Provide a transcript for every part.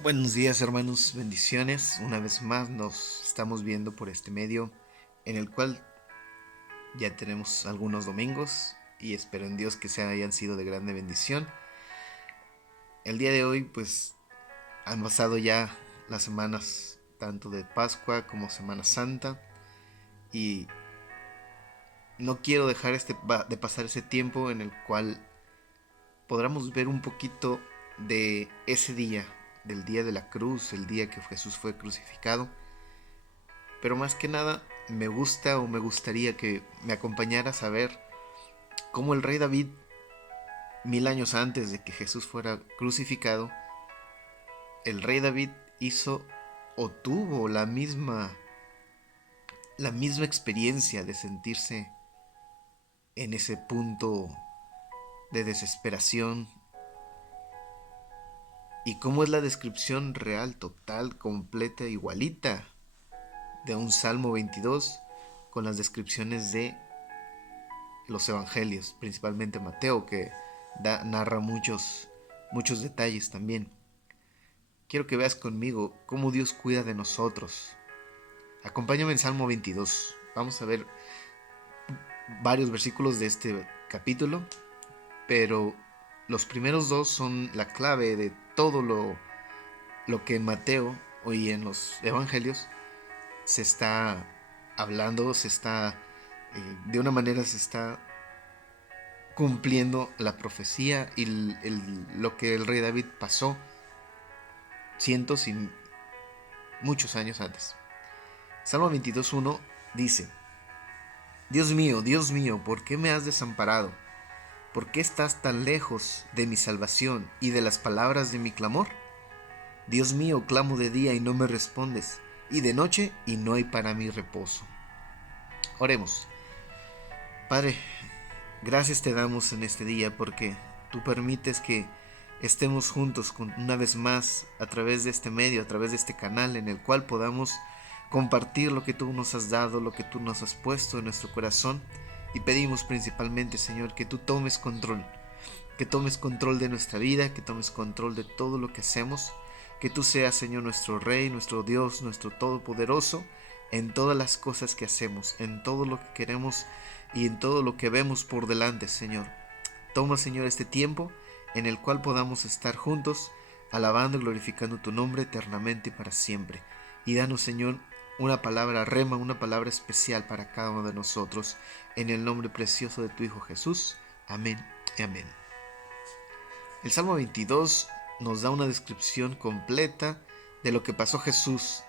Buenos días hermanos, bendiciones. Una vez más nos estamos viendo por este medio en el cual ya tenemos algunos domingos y espero en Dios que hayan sido de grande bendición. El día de hoy pues han pasado ya las semanas tanto de Pascua como Semana Santa y no quiero dejar de pasar ese tiempo en el cual podamos ver un poquito de ese día, del día de la cruz, el día que Jesús fue crucificado. Pero más que nada, me gusta o me gustaría que me acompañaras a ver cómo el rey David, 1000 años antes de que Jesús fuera crucificado, el rey David hizo o tuvo la misma experiencia de sentirse en ese punto de desesperación y cómo es la descripción real, total, completa, igualita de un Salmo 22 con las descripciones de los evangelios, principalmente Mateo, que narra muchos detalles también. Quiero que veas conmigo cómo Dios cuida de nosotros. Acompáñame en Salmo 22. Vamos a ver varios versículos de este capítulo, pero los primeros dos son la clave de todo lo que en Mateo y en los evangelios se está hablando, de una manera se está cumpliendo la profecía y lo que el rey David pasó cientos y muchos años antes. Salmo 22.1 dice: Dios mío, ¿por qué me has desamparado? ¿Por qué estás tan lejos de mi salvación y de las palabras de mi clamor? Dios mío, clamo de día y no me respondes, y de noche y no hay para mí reposo. Oremos. Padre, gracias te damos en este día porque tú permites que estemos juntos una vez más a través de este medio, a través de este canal en el cual podamos compartir lo que tú nos has dado, lo que tú nos has puesto en nuestro corazón. Y pedimos principalmente, Señor, que tomes control de nuestra vida, que tomes control de todo lo que hacemos, que tú seas, Señor, nuestro Rey, nuestro Dios, nuestro Todopoderoso, en todas las cosas que hacemos, en todo lo que queremos y en todo lo que vemos por delante, Señor. Toma, Señor, este tiempo en el cual podamos estar juntos, alabando y glorificando tu nombre eternamente y para siempre. Y danos, Señor, una palabra rema, una palabra especial para cada uno de nosotros, en el nombre precioso de tu Hijo Jesús. Amén y amén. El Salmo 22 nos da una descripción completa de lo que pasó Jesús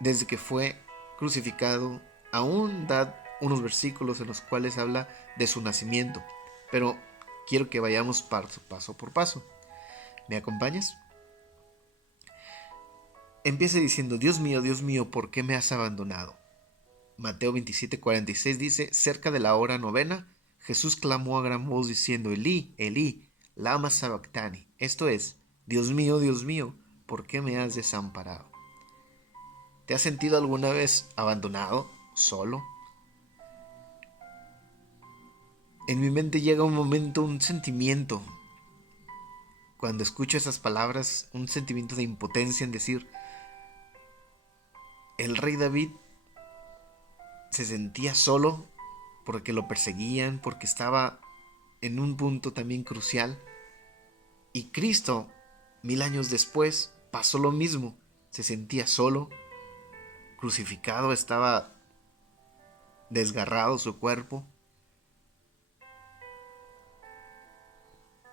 desde que fue crucificado. Aún da unos versículos en los cuales habla de su nacimiento, pero quiero que vayamos paso por paso. ¿Me acompañas? Empieza diciendo: Dios mío, ¿por qué me has abandonado? Mateo 27:46 dice: cerca de la hora novena, Jesús clamó a gran voz diciendo: Elí, Elí, lama sabactani. Esto es: Dios mío, ¿por qué me has desamparado? ¿Te has sentido alguna vez abandonado, solo? En mi mente llega un momento, un sentimiento, cuando escucho esas palabras, un sentimiento de impotencia en decir: el rey David se sentía solo porque lo perseguían, porque estaba en un punto también crucial. Y Cristo, 1000 años después, pasó lo mismo. Se sentía solo, crucificado, estaba desgarrado su cuerpo.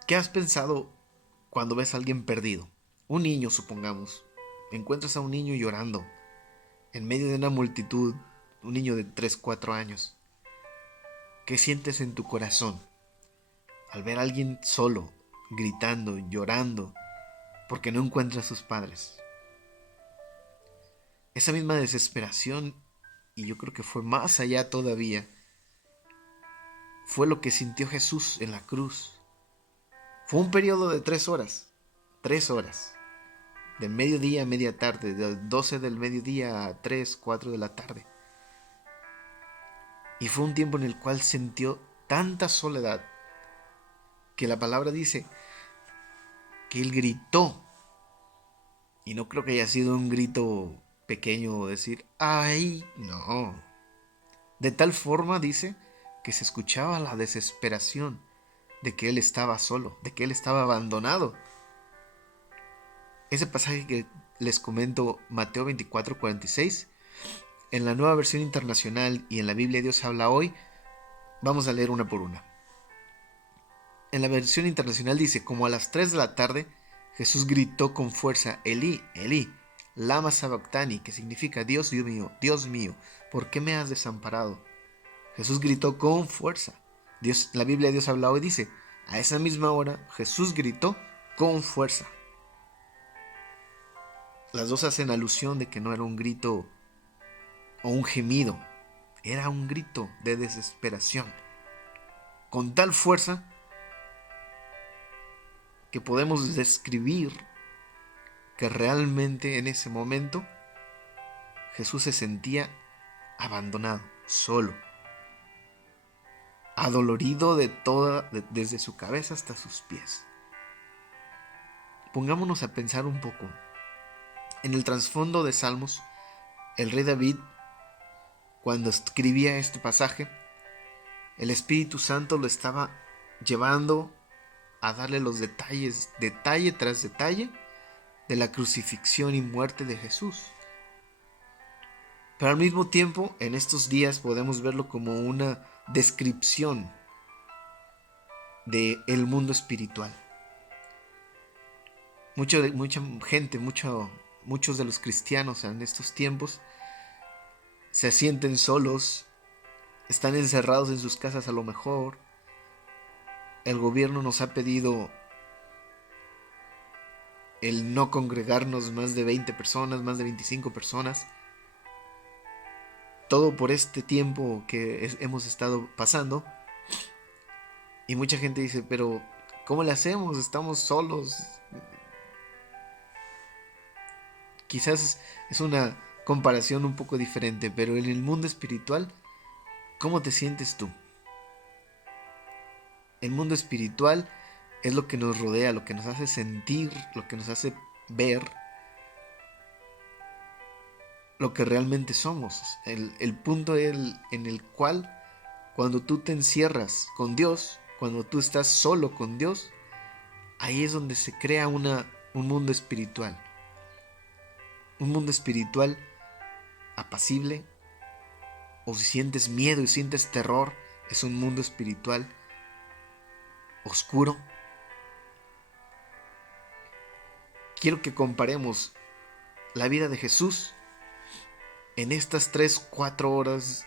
¿Qué has pensado cuando ves a alguien perdido? Un niño, supongamos. Encuentras a un niño llorando en medio de una multitud, un niño de 3 4 años. ¿Qué sientes en tu corazón al ver a alguien solo, gritando, llorando, porque no encuentra a sus padres? Esa misma desesperación, y yo creo que fue más allá todavía, fue lo que sintió Jesús en la cruz. Fue un periodo de 3 horas, de mediodía a media tarde, de 12 del mediodía a 3 4 de la tarde. Y fue un tiempo en el cual sintió tanta soledad que la palabra dice que él gritó. Y no creo que haya sido un grito pequeño, decir, ¡ay! No. De tal forma, dice, que se escuchaba la desesperación de que él estaba solo, de que él estaba abandonado. Ese pasaje que les comento, Mateo 24:46, en la Nueva Versión Internacional y en la Biblia Dios habla hoy, vamos a leer una por una. En la versión internacional dice, como a las 3 de la tarde, Jesús gritó con fuerza, Elí, Elí, lama sabactani, que significa, Dios mío, ¿por qué me has desamparado? Jesús gritó con fuerza. La Biblia Dios habla hoy dice, a esa misma hora Jesús gritó con fuerza. Las dos hacen alusión de que no era un grito o un gemido, era un grito de desesperación, con tal fuerza que podemos describir que realmente en ese momento Jesús se sentía abandonado, solo, adolorido desde su cabeza hasta sus pies. Pongámonos a pensar un poco. En el trasfondo de Salmos, el rey David, cuando escribía este pasaje, el Espíritu Santo lo estaba llevando a darle los detalles, detalle tras detalle, de la crucifixión y muerte de Jesús. Pero al mismo tiempo, en estos días podemos verlo como una descripción del mundo espiritual. Mucha gente, muchos de los cristianos en estos tiempos se sienten solos, están encerrados en sus casas a lo mejor. El gobierno nos ha pedido el no congregarnos más de 20 personas, más de 25 personas. Todo por este tiempo que hemos estado pasando. Y mucha gente dice, pero ¿cómo le hacemos? Estamos solos. Quizás es una comparación un poco diferente, pero en el mundo espiritual, ¿cómo te sientes tú? El mundo espiritual es lo que nos rodea, lo que nos hace sentir, lo que nos hace ver lo que realmente somos. El punto en el cual cuando tú te encierras con Dios, cuando tú estás solo con Dios, ahí es donde se crea un mundo espiritual. Un mundo espiritual apacible, o si sientes miedo y sientes terror, es un mundo espiritual oscuro. Quiero que comparemos la vida de Jesús en estas 3-4 horas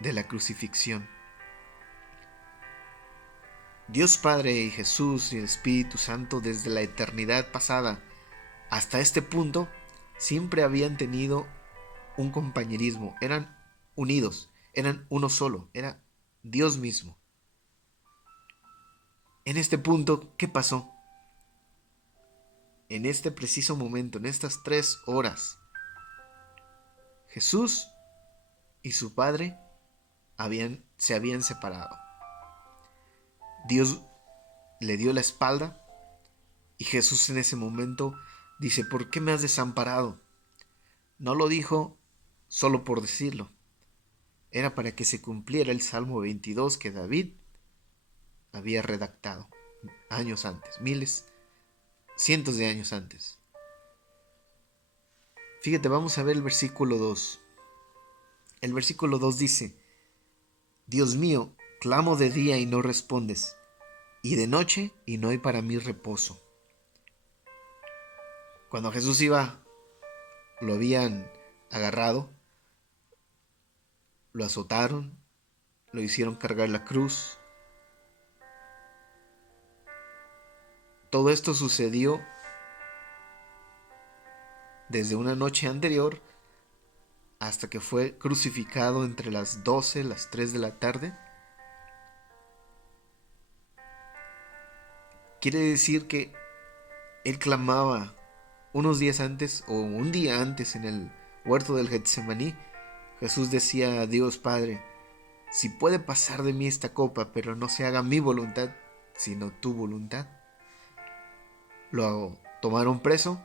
de la crucifixión. Dios Padre y Jesús y el Espíritu Santo desde la eternidad pasada hasta este punto siempre habían tenido un compañerismo, eran unidos, eran uno solo, era Dios mismo. En este punto, ¿qué pasó? En este preciso momento, en estas 3 horas, Jesús y su Padre se habían separado. Dios le dio la espalda y Jesús en ese momento dice, ¿por qué me has desamparado? No lo dijo solo por decirlo. Era para que se cumpliera el Salmo 22 que David había redactado años antes, cientos de años antes. Fíjate, vamos a ver el versículo 2. El versículo 2 dice, Dios mío, clamo de día y no respondes, y de noche y no hay para mí reposo. Cuando Jesús lo habían agarrado, lo azotaron, lo hicieron cargar la cruz. Todo esto sucedió desde una noche anterior hasta que fue crucificado entre las 12, las 3 de la tarde. Quiere decir que él clamaba unos días antes o un día antes en el huerto del Getsemaní. Jesús decía a Dios Padre, si puede pasar de mí esta copa, pero no se haga mi voluntad, sino tu voluntad. Lo tomaron preso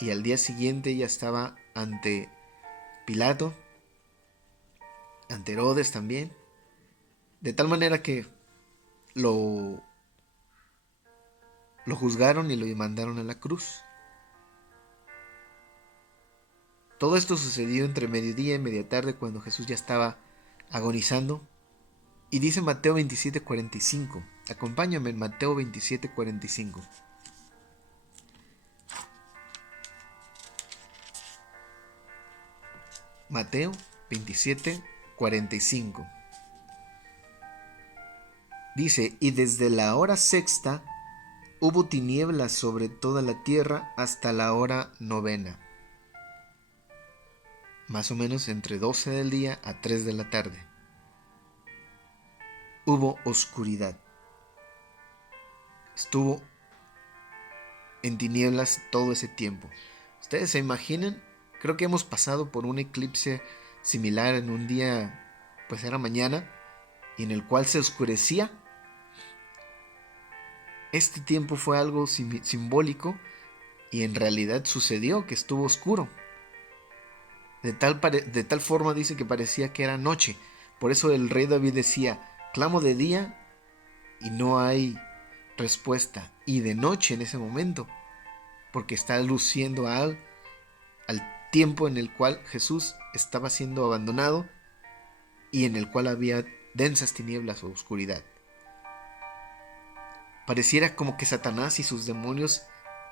y al día siguiente ya estaba ante Pilato, ante Herodes también, de tal manera que lo, lo juzgaron y lo mandaron a la cruz. Todo esto sucedió entre mediodía y media tarde cuando Jesús ya estaba agonizando. Y dice Mateo 27:45. Acompáñame en Mateo 27:45. Mateo 27:45. Dice, y desde la hora sexta hubo tinieblas sobre toda la tierra hasta la hora novena. Más o menos entre 12 del día a 3 de la tarde. Hubo oscuridad. Estuvo en tinieblas todo ese tiempo. ¿Ustedes se imaginan? Creo que hemos pasado por un eclipse similar en un día, pues era mañana, y en el cual se oscurecía. Este tiempo fue algo simbólico y en realidad sucedió que estuvo oscuro. De tal forma dice que parecía que era noche. Por eso el rey David decía, clamo de día y no hay respuesta. Y de noche en ese momento, porque está luciendo al tiempo en el cual Jesús estaba siendo abandonado y en el cual había densas tinieblas o oscuridad. Pareciera como que Satanás y sus demonios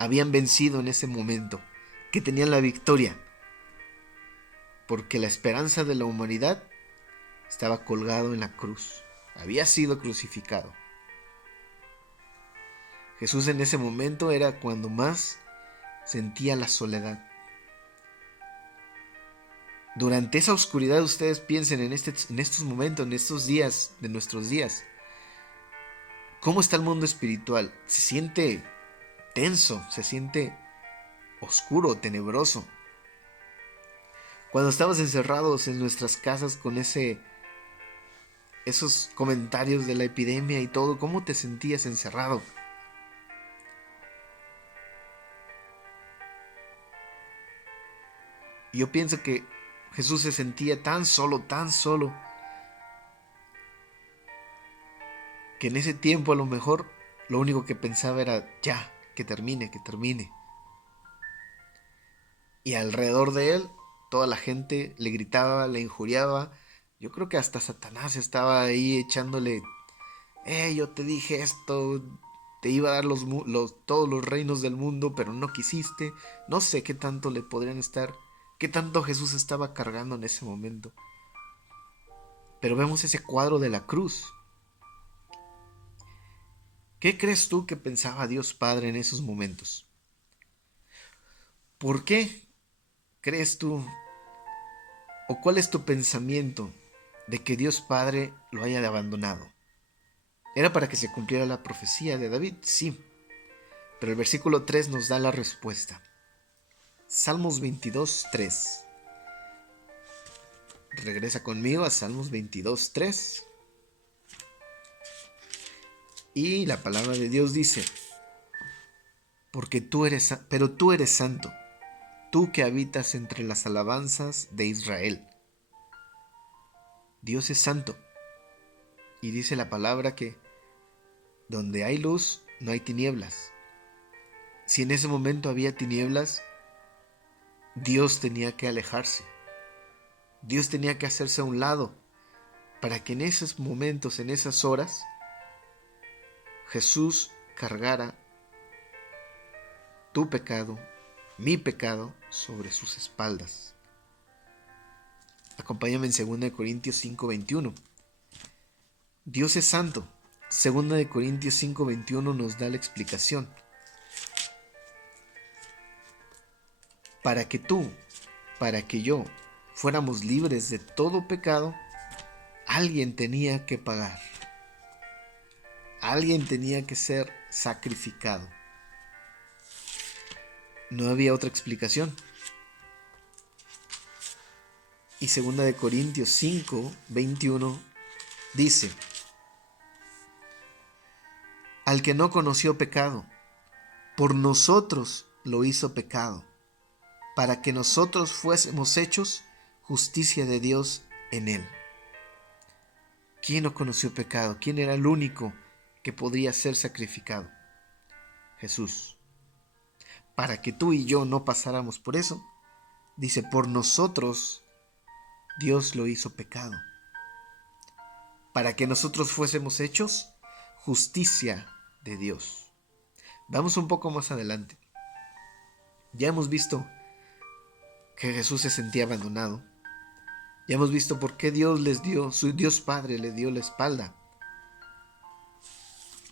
habían vencido en ese momento, que tenían la victoria, porque la esperanza de la humanidad estaba colgado en la cruz, había sido crucificado. Jesús en ese momento era cuando más sentía la soledad. Durante esa oscuridad ustedes piensen en estos momentos, en estos días de nuestros días. ¿Cómo está el mundo espiritual? Se siente tenso, se siente oscuro, tenebroso. Cuando estabas encerrados en nuestras casas con esos comentarios de la epidemia y todo, ¿cómo te sentías encerrado? Yo pienso que Jesús se sentía tan solo, que en ese tiempo a lo mejor lo único que pensaba era ya, que termine, que termine. Y alrededor de él, toda la gente le gritaba, le injuriaba. Yo creo que hasta Satanás estaba ahí echándole, yo te dije esto, te iba a dar todos los reinos del mundo, pero no quisiste. No sé qué tanto le podrían estar, qué tanto Jesús estaba cargando en ese momento. Pero vemos ese cuadro de la cruz. ¿Qué crees tú que pensaba Dios Padre en esos momentos? ¿Por qué crees tú o cuál es tu pensamiento de que Dios Padre lo haya abandonado? ¿Era para que se cumpliera la profecía de David? Sí, pero el versículo 3 nos da la respuesta. Salmos 22:3. Regresa conmigo a Salmos 22:3. Y la palabra de Dios dice, pero tú eres santo, tú que habitas entre las alabanzas de Israel. Dios es santo. Y dice la palabra que donde hay luz, no hay tinieblas. Si en ese momento había tinieblas, Dios tenía que alejarse. Dios tenía que hacerse a un lado para que en esos momentos, en esas horas, Jesús cargara tu pecado, mi pecado, sobre sus espaldas. Acompáñame en 2 Corintios 5:21. Dios es santo. 2 Corintios 5:21 nos da la explicación. Para que yo fuéramos libres de todo pecado, alguien tenía que pagar. Alguien tenía que ser sacrificado. No había otra explicación. Y 2 Corintios 5:21 dice, al que no conoció pecado, por nosotros lo hizo pecado, para que nosotros fuésemos hechos justicia de Dios en él. ¿Quién no conoció pecado? ¿Quién era el único que podría ser sacrificado? Jesús. Para que tú y yo no pasáramos por eso, dice, por nosotros Dios lo hizo pecado, para que nosotros fuésemos hechos justicia de Dios. Vamos un poco más adelante. Ya hemos visto que Jesús se sentía abandonado. Ya hemos visto por qué su Dios Padre le dio la espalda.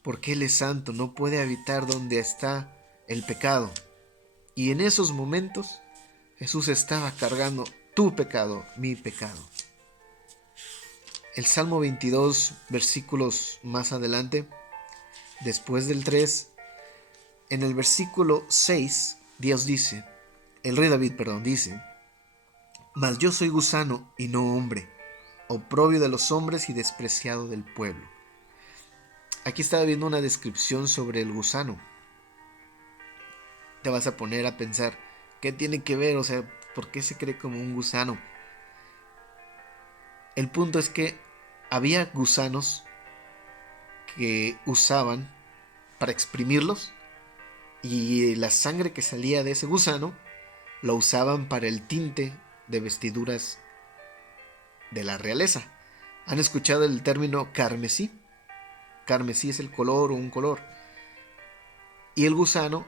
Porque Él es santo, no puede habitar donde está el pecado. Y en esos momentos Jesús estaba cargando tu pecado, mi pecado. El Salmo 22, versículos más adelante, después del 3, en el versículo 6, el rey David dice, mas yo soy gusano y no hombre, oprobio de los hombres y despreciado del pueblo. Aquí estaba viendo una descripción sobre el gusano. Te vas a poner a pensar, ¿qué tiene que ver? O sea, ¿por qué se cree como un gusano? El punto es que había gusanos que usaban para exprimirlos y la sangre que salía de ese gusano lo usaban para el tinte de vestiduras de la realeza. ¿Han escuchado el término carmesí? Carmesí es el color o un color. Y el gusano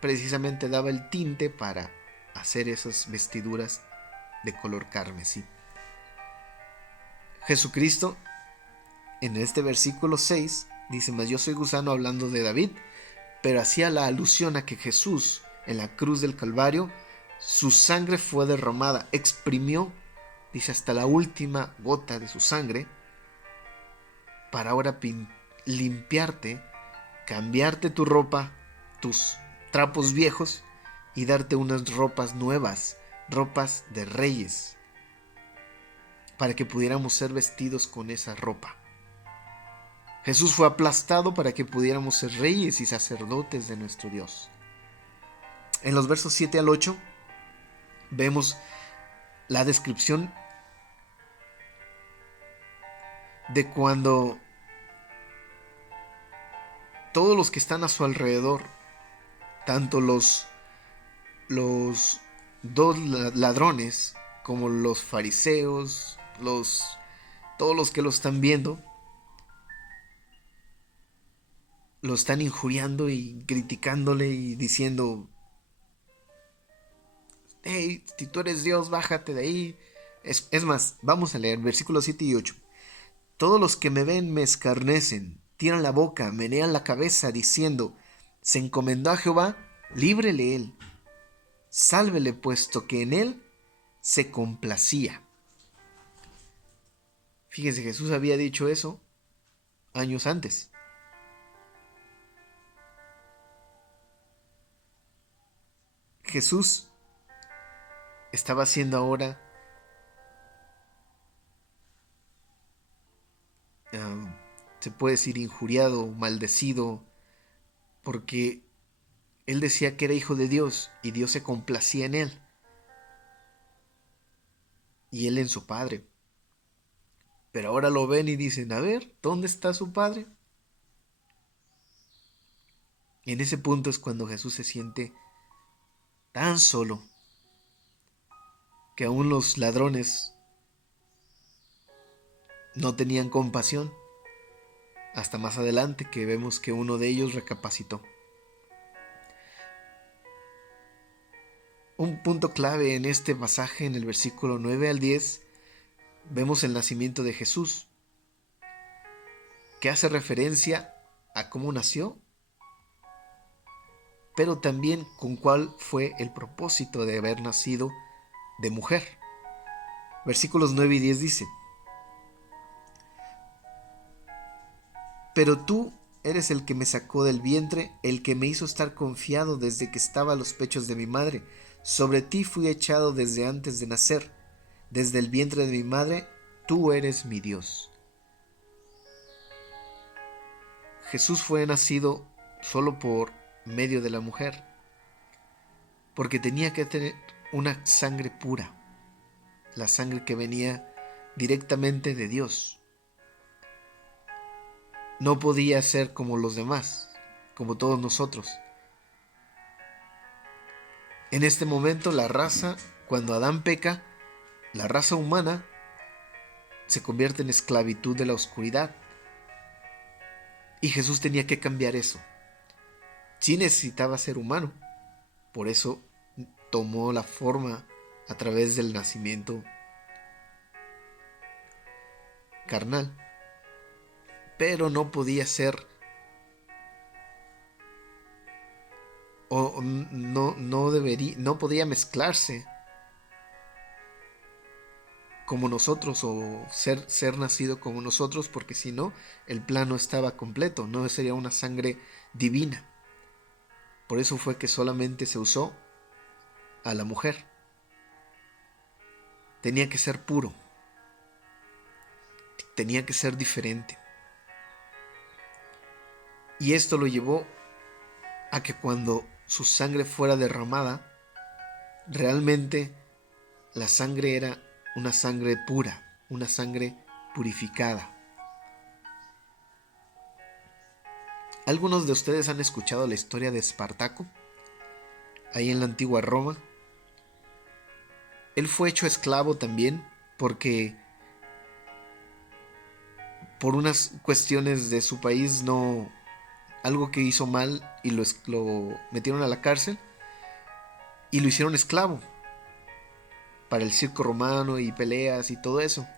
precisamente daba el tinte para hacer esas vestiduras de color carmesí. Jesucristo, en este versículo 6, dice, mas yo soy gusano, hablando de David, pero hacía la alusión a que Jesús, en la cruz del Calvario, su sangre fue derramada, exprimió, dice, hasta la última gota de su sangre, para ahora limpiarte, cambiarte tu ropa, tus trapos viejos, y darte unas ropas nuevas, ropas de reyes, para que pudiéramos ser vestidos con esa ropa. Jesús fue aplastado para que pudiéramos ser reyes y sacerdotes de nuestro Dios. En los versos 7 al 8 vemos la descripción de cuando todos los que están a su alrededor, tanto los dos ladrones como los fariseos, todos los que lo están viendo, lo están injuriando y criticándole y diciendo, hey, si tú eres Dios, bájate de ahí. Es más, vamos a leer versículos 7 y 8. Todos los que me ven me escarnecen, tiran la boca, menean la cabeza, diciendo, se encomendó a Jehová, líbrele él, sálvele, puesto que en él se complacía. Fíjense, Jesús había dicho eso años antes. Jesús estaba siendo ahora se puede decir injuriado, maldecido, porque él decía que era hijo de Dios y Dios se complacía en él y él en su padre. Pero ahora lo ven y dicen, a ver, ¿dónde está su padre? Y en ese punto es cuando Jesús se siente tan solo que aún los ladrones no tenían compasión, hasta más adelante que vemos que uno de ellos recapacitó. Un punto clave en este pasaje, en el versículo 9 al 10, vemos el nacimiento de Jesús, que hace referencia a cómo nació, pero también con cuál fue el propósito de haber nacido de mujer. Versículos 9 y 10 dice, pero tú eres el que me sacó del vientre, el que me hizo estar confiado desde que estaba a los pechos de mi madre. Sobre ti fui echado desde antes de nacer, desde el vientre de mi madre, tú eres mi Dios. Jesús fue nacido solo por medio de la mujer, porque tenía que tener una sangre pura, la sangre que venía directamente de Dios. No podía ser como los demás, como todos nosotros. En este momento la raza, cuando Adán peca, la raza humana se convierte en esclavitud de la oscuridad. Y Jesús tenía que cambiar eso. Sí necesitaba ser humano. Por eso tomó la forma a través del nacimiento carnal. Pero no podía ser, o no podía mezclarse como nosotros, o ser nacido como nosotros, porque si no, el plan no estaba completo, no sería una sangre divina. Por eso fue que solamente se usó a la mujer. Tenía que ser puro, tenía que ser diferente. Y esto lo llevó a que cuando su sangre fuera derramada, realmente la sangre era una sangre pura, una sangre purificada. Algunos de ustedes han escuchado la historia de Espartaco, ahí en la antigua Roma. Él fue hecho esclavo también porque por unas cuestiones de su país, no, algo que hizo mal, y lo metieron a la cárcel y lo hicieron esclavo para el circo romano y peleas y todo eso.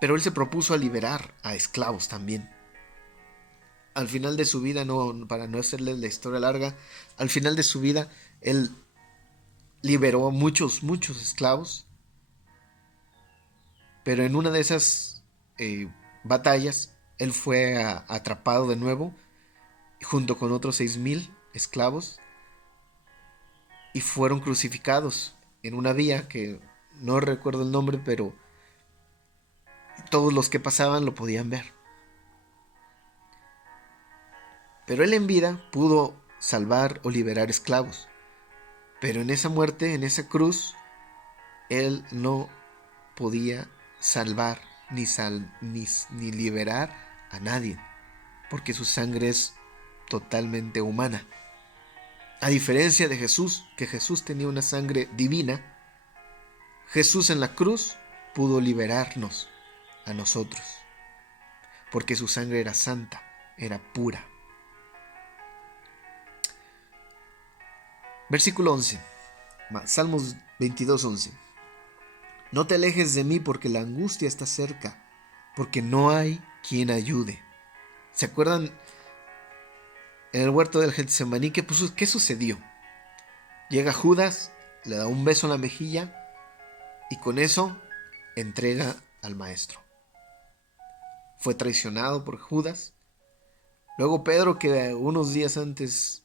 Pero él se propuso a liberar a esclavos también. Al final de su vida, no, para no hacerles la historia larga, al final de su vida él liberó a muchos esclavos, pero en una de esas batallas él fue atrapado de nuevo junto con otros 6,000 esclavos y fueron crucificados en una vía que no recuerdo el nombre, pero todos los que pasaban lo podían ver. Pero él en vida pudo salvar o liberar esclavos, pero en esa muerte, en esa cruz, él no podía salvar ni liberar a nadie, porque su sangre es totalmente humana. A diferencia de Jesús, que Jesús tenía una sangre divina, Jesús en la cruz pudo liberarnos a nosotros, porque su sangre era santa, era pura. Versículo 11, Salmos 22:11. No te alejes de mí porque la angustia está cerca, porque no hay quien ayude. ¿Se acuerdan en el huerto del Getsemaní qué sucedió? Llega Judas, le da un beso en la mejilla y con eso entrega al maestro. Fue traicionado por Judas. Luego Pedro, que unos días antes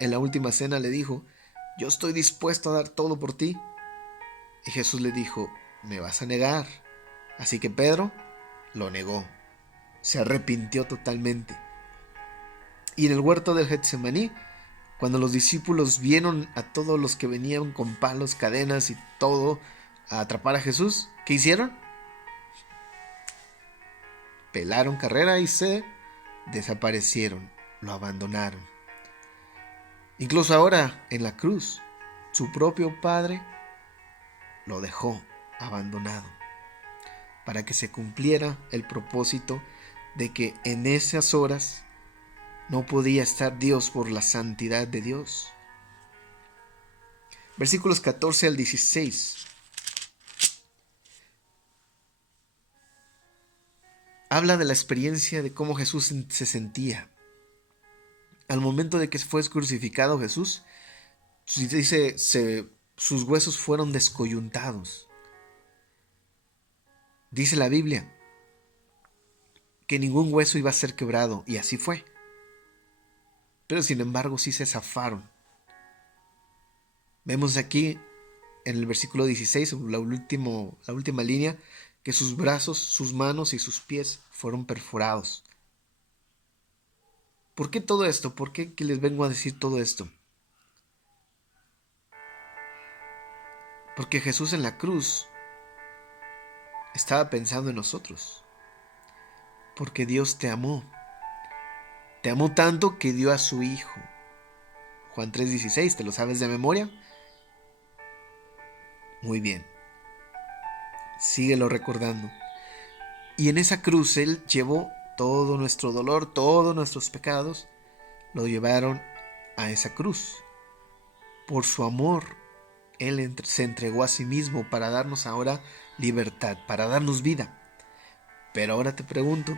en la última cena le dijo: yo estoy dispuesto a dar todo por ti. Y Jesús le dijo: me vas a negar. Así que Pedro lo negó, se arrepintió totalmente. Y en el huerto del Getsemaní, cuando los discípulos vieron a todos los que venían con palos, cadenas y todo a atrapar a Jesús, ¿qué hicieron? Pelaron carrera y se desaparecieron, lo abandonaron. Incluso ahora en la cruz, su propio Padre lo dejó abandonado para que se cumpliera el propósito de que en esas horas no podía estar Dios por la santidad de Dios. Versículos 14 al 16. Habla de la experiencia de cómo Jesús se sentía. Al momento de que fue crucificado Jesús, dice, sus huesos fueron descoyuntados. Dice la Biblia que ningún hueso iba a ser quebrado, y así fue. Pero sin embargo sí se zafaron. Vemos aquí en el versículo 16, la última línea, que sus brazos, sus manos y sus pies fueron perforados. ¿Por qué todo esto? ¿Por qué que les vengo a decir todo esto? Porque Jesús en la cruz estaba pensando en nosotros. Porque Dios te amó. Te amó tanto que dio a su Hijo. Juan 3:16, ¿te lo sabes de memoria? Muy bien, síguelo recordando. Y en esa cruz Él llevó todo nuestro dolor, todos nuestros pecados, lo llevaron a esa cruz. Por su amor, Él se entregó a sí mismo para darnos ahora libertad, para darnos vida. Pero ahora te pregunto,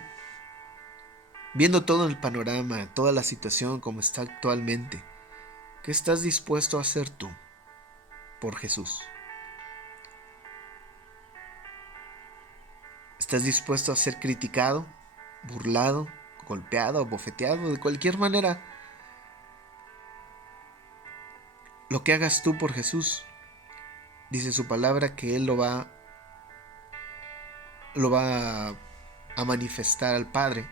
viendo todo el panorama, toda la situación como está actualmente, ¿qué estás dispuesto a hacer tú por Jesús? ¿Estás dispuesto a ser criticado, burlado, golpeado o bofeteado? De cualquier manera, lo que hagas tú por Jesús, dice su palabra que Él lo va a manifestar al Padre.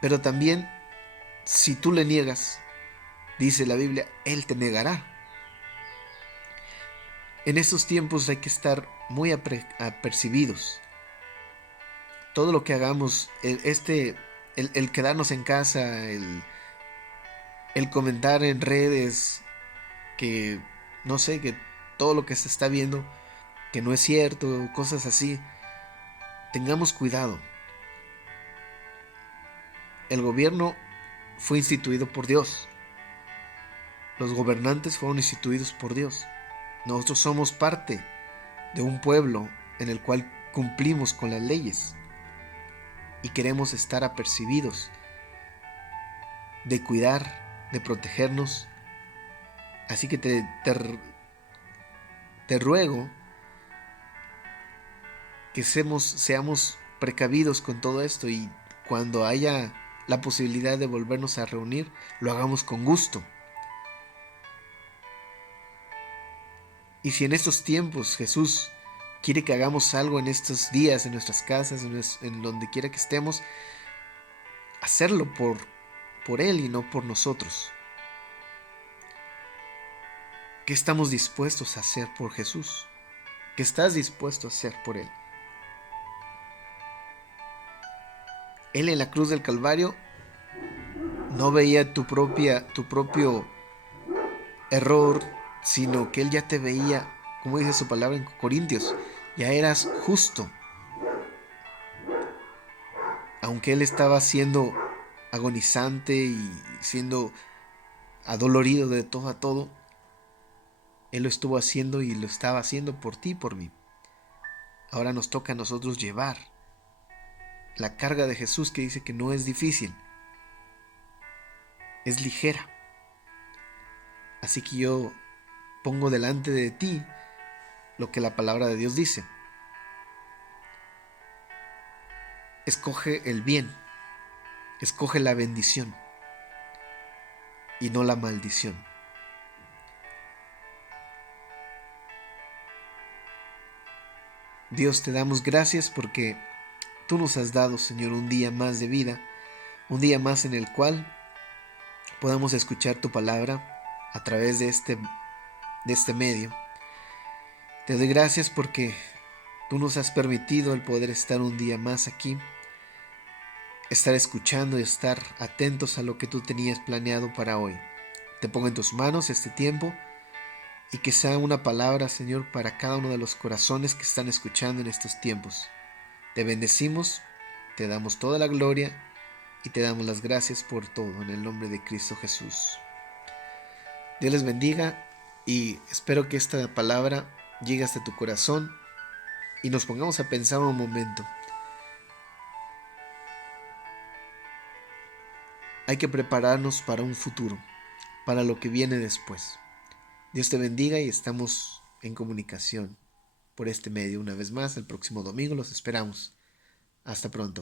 Pero también, si tú le niegas, dice la Biblia, Él te negará. En estos tiempos hay que estar muy apercibidos. Todo lo que hagamos, el quedarnos en casa, el comentar en redes, que no sé, que todo lo que se está viendo, que no es cierto, cosas así, tengamos cuidado. El gobierno fue instituido por Dios. Los gobernantes fueron instituidos por Dios. Nosotros somos parte de un pueblo en el cual cumplimos con las leyes y queremos estar apercibidos de cuidar, de protegernos. Así que te ruego que seamos precavidos con todo esto y cuando haya la posibilidad de volvernos a reunir, lo hagamos con gusto. Y si en estos tiempos Jesús quiere que hagamos algo en estos días, en nuestras casas, en donde quiera que estemos, hacerlo por Él y no por nosotros. ¿Qué estamos dispuestos a hacer por Jesús? ¿Qué estás dispuesto a hacer por Él? Él en la cruz del Calvario no veía tu propio error, sino que Él ya te veía, como dice su palabra en Corintios, ya eras justo. Aunque Él estaba siendo agonizante y siendo adolorido de todo a todo, Él lo estuvo haciendo y lo estaba haciendo por ti y por mí. Ahora nos toca a nosotros llevar la carga de Jesús, que dice que no es difícil, es ligera. Así que yo pongo delante de ti lo que la palabra de Dios dice. Escoge el bien, escoge la bendición y no la maldición. Dios, te damos gracias porque tú nos has dado, Señor, un día más de vida, un día más en el cual podamos escuchar tu palabra a través de este medio. Te doy gracias porque tú nos has permitido el poder estar un día más aquí, estar escuchando y estar atentos a lo que tú tenías planeado para hoy. Te pongo en tus manos este tiempo y que sea una palabra, Señor, para cada uno de los corazones que están escuchando en estos tiempos. Te bendecimos, te damos toda la gloria y te damos las gracias por todo en el nombre de Cristo Jesús. Dios les bendiga y espero que esta palabra llegue hasta tu corazón y nos pongamos a pensar un momento. Hay que prepararnos para un futuro, para lo que viene después. Dios te bendiga y estamos en comunicación por este medio una vez más. El próximo domingo los esperamos. Hasta pronto.